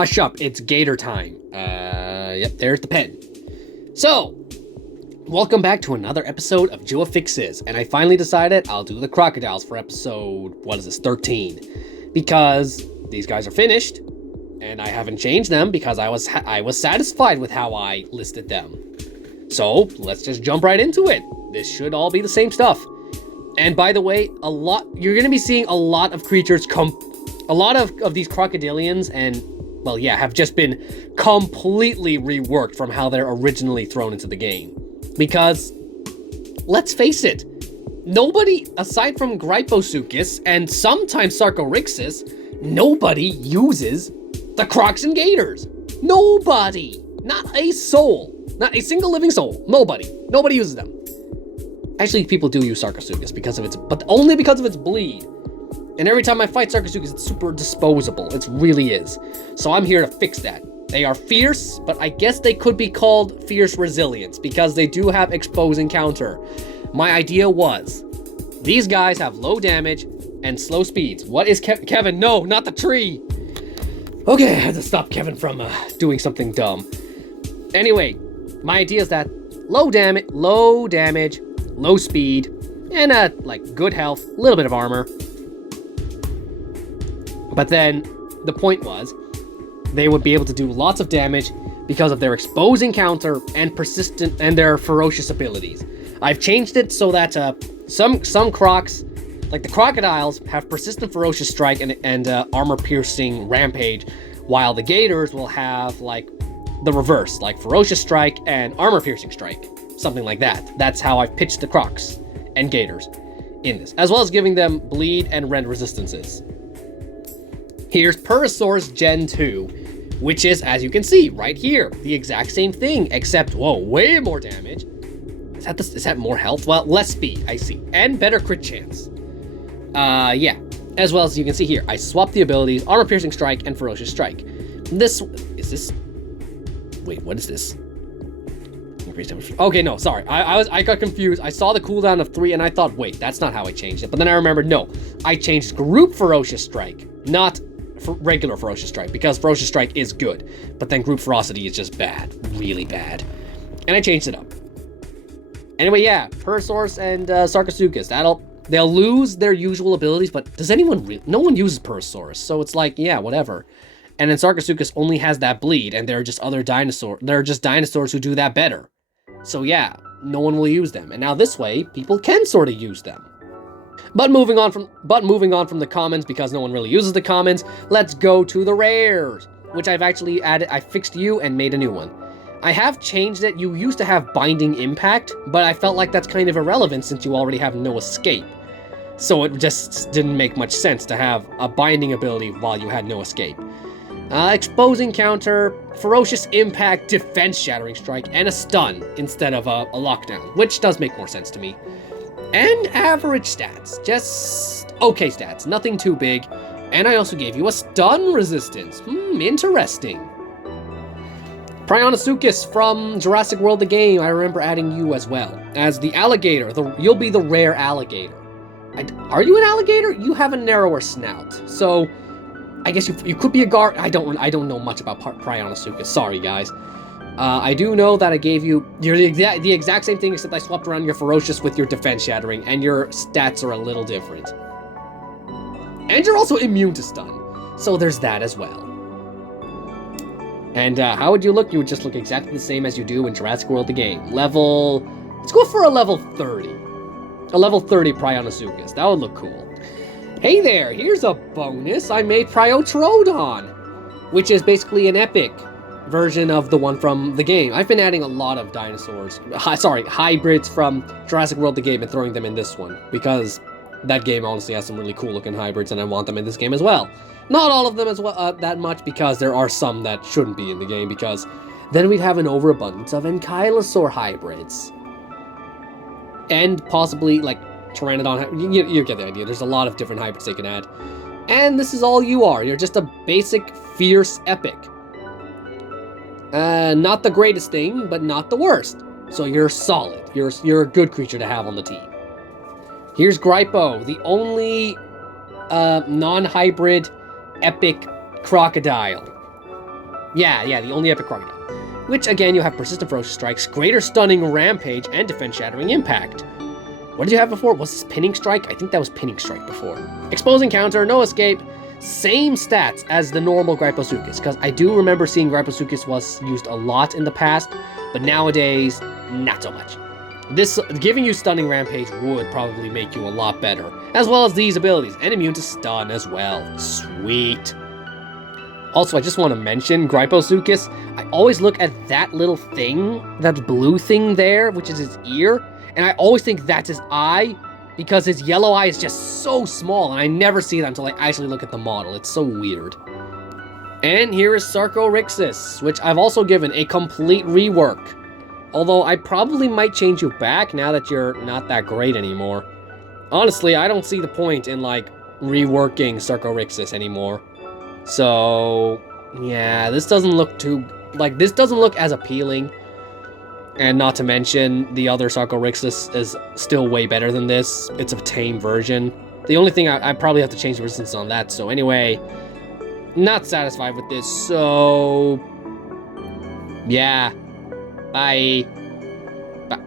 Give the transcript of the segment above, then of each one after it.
hush up, it's gator time. Yep, there's the pen. So, welcome back to another episode of JWA Fixes, and I finally decided I'll do the crocodiles for episode, 13? Because these guys are finished, and I haven't changed them because I was satisfied with how I listed them. So, let's just jump right into it. This should all be the same stuff. And by the way, you're going to be seeing a lot of creatures a lot of these crocodilians and, well, yeah, have just been completely reworked from how they're originally thrown into the game. Because, let's face it, nobody, aside from Gryposuchus and sometimes Sarcoryxis, nobody uses the crocs and gators. Nobody. Not a soul. Not a single living soul. Nobody. Nobody uses them. Actually, people do use Sarcosuchus but only because of its bleed. And every time I fight Sarcosuchus, it's super disposable. It really is. So I'm here to fix that. They are fierce, but I guess they could be called fierce resilience because they do have exposing counter. My idea was, these guys have low damage and slow speeds. What is Kevin? No, not the tree. Okay, I had to stop Kevin from doing something dumb. Anyway, my idea is that low damage, low speed, and good health, a little bit of armor. But then the point was they would be able to do lots of damage because of their exposing counter and persistent and their ferocious abilities. I've changed it so that some crocs, like the crocodiles, have persistent ferocious strike and armor piercing rampage, while the gators will have the reverse, like ferocious strike and armor piercing strike, something like that. That's how I've pitched the crocs and gators in this, as well as giving them bleed and rend resistances. Here's Parasaurus Gen 2, which is, as you can see, right here, the exact same thing, except, whoa, way more damage. Is that more health? Well, less speed, I see, and better crit chance. Yeah, as well as you can see here, I swapped the abilities, armor piercing strike and ferocious strike. Wait, what is this? Okay, no, sorry, I got confused. I saw the cooldown of 3 and I thought, wait, that's not how I changed it. But then I remembered, no, I changed group ferocious strike, not regular ferocious strike, because ferocious strike is good, but then group ferocity is just bad, really bad, and I changed it up. Anyway, yeah, Parasaurus and Sarcosuchus, they'll lose their usual abilities, but does anyone no one uses Parasaurus, so it's like, yeah, whatever. And then Sarcosuchus only has that bleed, and they're just dinosaurs who do that better. So yeah, no one will use them, and now this way people can sort of use them. But moving on from the commons, because no one really uses the commons, let's go to the rares, which I've actually added. I fixed you and made a new one. I have changed it. You used to have binding impact, but I felt like that's kind of irrelevant since you already have no escape. So it just didn't make much sense to have a binding ability while you had no escape. Exposing counter, ferocious impact, defense shattering strike, and a stun instead of a lockdown, which does make more sense to me. And average stats, just okay stats, nothing too big. And I also gave you a stun resistance. Interesting. Prionosuchus from Jurassic World the game, I remember adding you as well. As the alligator, you'll be the rare alligator. Are you an alligator? You have a narrower snout, so I guess you could be a guard. I don't know much about Prionosuchus, sorry guys. I do know that I gave you the exact same thing, except I swapped around your ferocious with your defense shattering, and your stats are a little different. And you're also immune to stun, so there's that as well. And how would you look? You would just look exactly the same as you do in Jurassic World the game. Let's go for a level 30. A level 30 Prionosuchus, that would look cool. Hey there, here's a bonus. I made Priotrodon, which is basically an epic version of the one from the game. I've been adding a lot of hybrids from Jurassic World the game and throwing them in this one, because that game honestly has some really cool looking hybrids and I want them in this game as well. Not all of them as well, that much, because there are some that shouldn't be in the game, because then we'd have an overabundance of Ankylosaur hybrids. And possibly, Pteranodon, you get the idea. There's a lot of different hybrids they can add. And this is all you are. You're just a basic, fierce epic. Not the greatest thing, but not the worst. So you're solid. You're a good creature to have on the team. Here's Grypo, the only non-hybrid epic crocodile. Yeah, the only epic crocodile. Which, again, you have Persistent Ferocious Strikes, Greater Stunning Rampage, and Defense Shattering Impact. What did you have before? Was this Pinning Strike? I think that was Pinning Strike before. Exposing Counter, No Escape, same stats as the normal Gryposuchus, because I do remember seeing Gryposuchus was used a lot in the past, but nowadays, not so much. This, giving you Stunning Rampage would probably make you a lot better, as well as these abilities, and immune to stun as well. Sweet. Also, I just want to mention, Gryposuchus, I always look at that little thing, that blue thing there, which is his ear, and I always think that's his eye, because his yellow eye is just so small, and I never see that until I actually look at the model. It's so weird. And here is Sarcorixis, which I've also given a complete rework. Although I probably might change you back now that you're not that great anymore. Honestly, I don't see the point in, like, reworking Sarcorixis anymore. So, yeah, this doesn't look too... Like, this doesn't look as appealing. And not to mention, the other Sarcorixis is still way better than this. It's a tame version. The only thing I probably have to change the resistance on that. So anyway, not satisfied with this. So, yeah. Bye.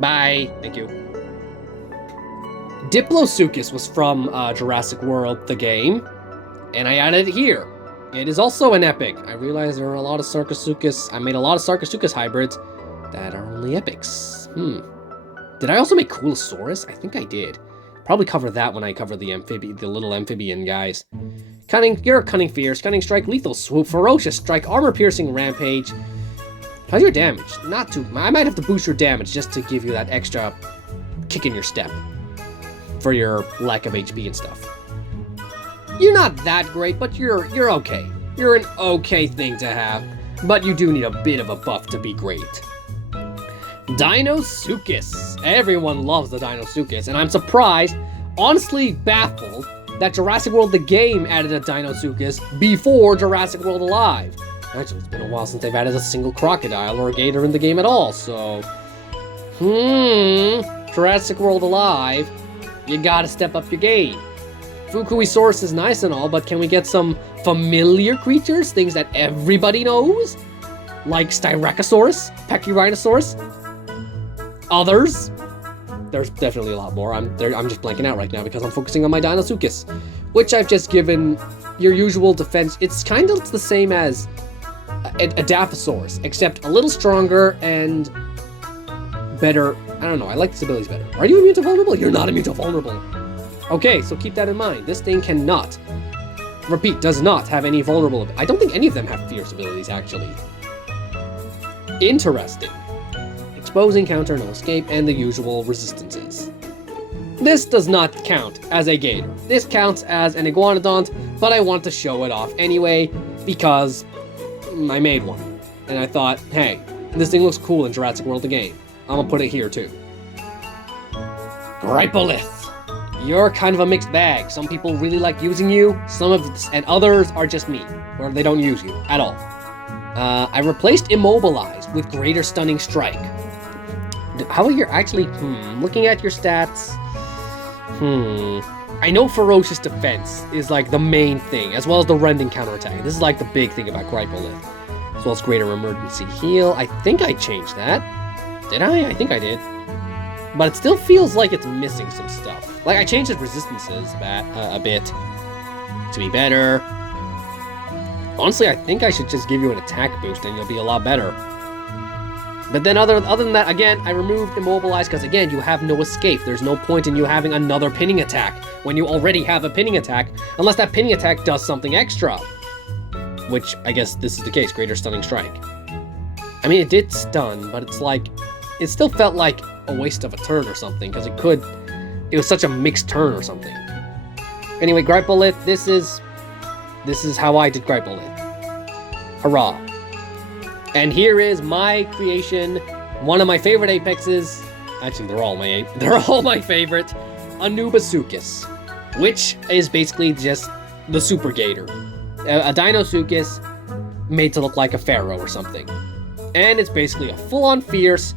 Bye. Thank you. Diplosuchus was from Jurassic World, the game, and I added it here. It is also an epic. I realized there are a lot of Sarcosuchus. I made a lot of Sarcosuchus hybrids that are only epics. Did I also make Coolosaurus? I think I did. Probably cover that when I cover the little amphibian guys. Cunning, you're a Cunning Fierce, Cunning Strike, Lethal Swoop, Ferocious Strike, Armor Piercing Rampage. How's your damage? Not too... I might have to boost your damage just to give you that extra kick in your step for your lack of HP and stuff. You're not that great, but you're okay. You're an okay thing to have, but you do need a bit of a buff to be great. Dinosuchus. Everyone loves the Dinosuchus, and I'm surprised, honestly baffled, that Jurassic World the game added a Dinosuchus before Jurassic World Alive. Actually, it's been a while since they've added a single crocodile or a gator in the game at all, so... Jurassic World Alive, you gotta step up your game. Fukuisaurus is nice and all, but can we get some familiar creatures? Things that everybody knows? Like Styracosaurus, Pachyrhinosaurus? Others? There's definitely a lot more. I'm just blanking out right now because I'm focusing on my Dinosuchus, which I've just given your usual defense. It's kind of the same as a Dilophosaurus, except a little stronger and better. I don't know, I like this abilities better. Are you immune to vulnerable? You're not immune to vulnerable. Okay, so keep that in mind. This thing cannot, repeat, does not have any vulnerable. I don't think any of them have fierce abilities, actually. Interesting. Exposing, counter, no escape, and the usual resistances. This does not count as a gator. This counts as an iguanodont, but I want to show it off anyway because I made one. And I thought, hey, this thing looks cool in Jurassic World the game. I'm gonna put it here too. Grypolith. You're kind of a mixed bag. Some people really like using you, and others are just me, or they don't use you at all. I replaced Immobilize with Greater Stunning Strike. How are you actually, looking at your stats, I know Ferocious Defense is like the main thing, as well as the Rending Counterattack. This is like the big thing about Grypolith. As well as Greater Emergency Heal. I think I changed that. Did I? I think I did. But it still feels like it's missing some stuff. Like, I changed its resistances a bit to be better. Honestly, I think I should just give you an attack boost and you'll be a lot better. But then other than that, again, I removed Immobilize because, again, you have no escape. There's no point in you having another pinning attack when you already have a pinning attack, unless that pinning attack does something extra. Which, I guess this is the case, Greater Stunning Strike. I mean, it did stun, but it's like, it still felt like a waste of a turn or something, because it was such a mixed turn or something. Anyway, Grypolith, this is how I did Grypolith. Hurrah. And here is my creation, one of my favorite apexes. Actually, they're all my favorite. Anubisuchus, which is basically just the Super Gator. A Dinosuchus made to look like a pharaoh or something. And it's basically a full-on Fierce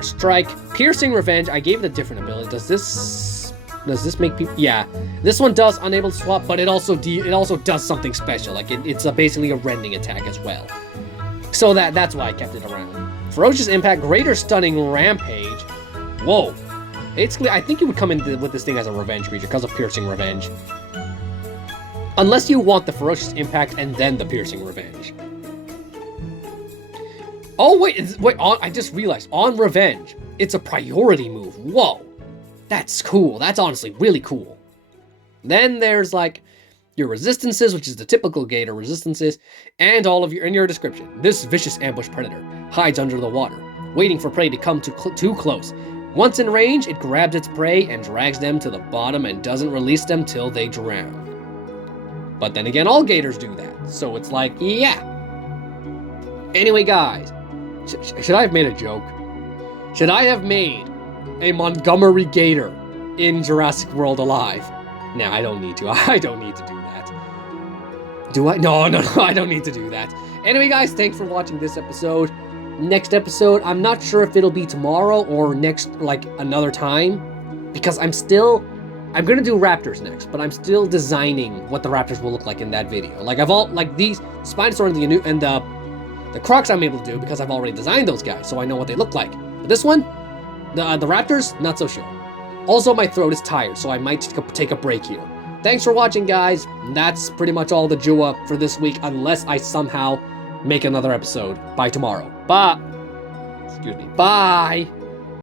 Strike, Piercing Revenge. I gave it a different ability. Does this make people? Yeah, this one does unable to swap, but it also does something special. Like it's basically a rending attack as well. So that's why I kept it around. Ferocious Impact, Greater Stunning Rampage. Whoa. Basically, I think you would come in with this thing as a revenge creature because of Piercing Revenge. Unless you want the Ferocious Impact and then the Piercing Revenge. Oh, wait, I just realized, on Revenge, it's a priority move. Whoa. That's cool. That's honestly really cool. Then there's, like, your resistances, which is the typical Gator resistances, and all of your, in your description. This vicious ambush predator hides under the water, waiting for prey to come too close. Once in range, it grabs its prey and drags them to the bottom and doesn't release them till they drown. But then again, all Gators do that, so it's like, yeah. Anyway, guys, should I have made a joke? Should I have made a Montgomery Gator in Jurassic World alive? No, I don't need to. I don't need to do that. Do I? No, I don't need to do that. Anyway, guys, thanks for watching this episode. Next episode, I'm not sure if it'll be tomorrow or next, like, another time. Because I'm gonna do Raptors next, but I'm still designing what the Raptors will look like in that video. Like, these Spinosaur and the Crocs I'm able to do because I've already designed those guys, so I know what they look like. But this one, the Raptors, not so sure. Also, my throat is tired, so I might take a break here. Thanks for watching, guys. That's pretty much all the JWA for this week, unless I somehow make another episode by tomorrow. Excuse me. Bye!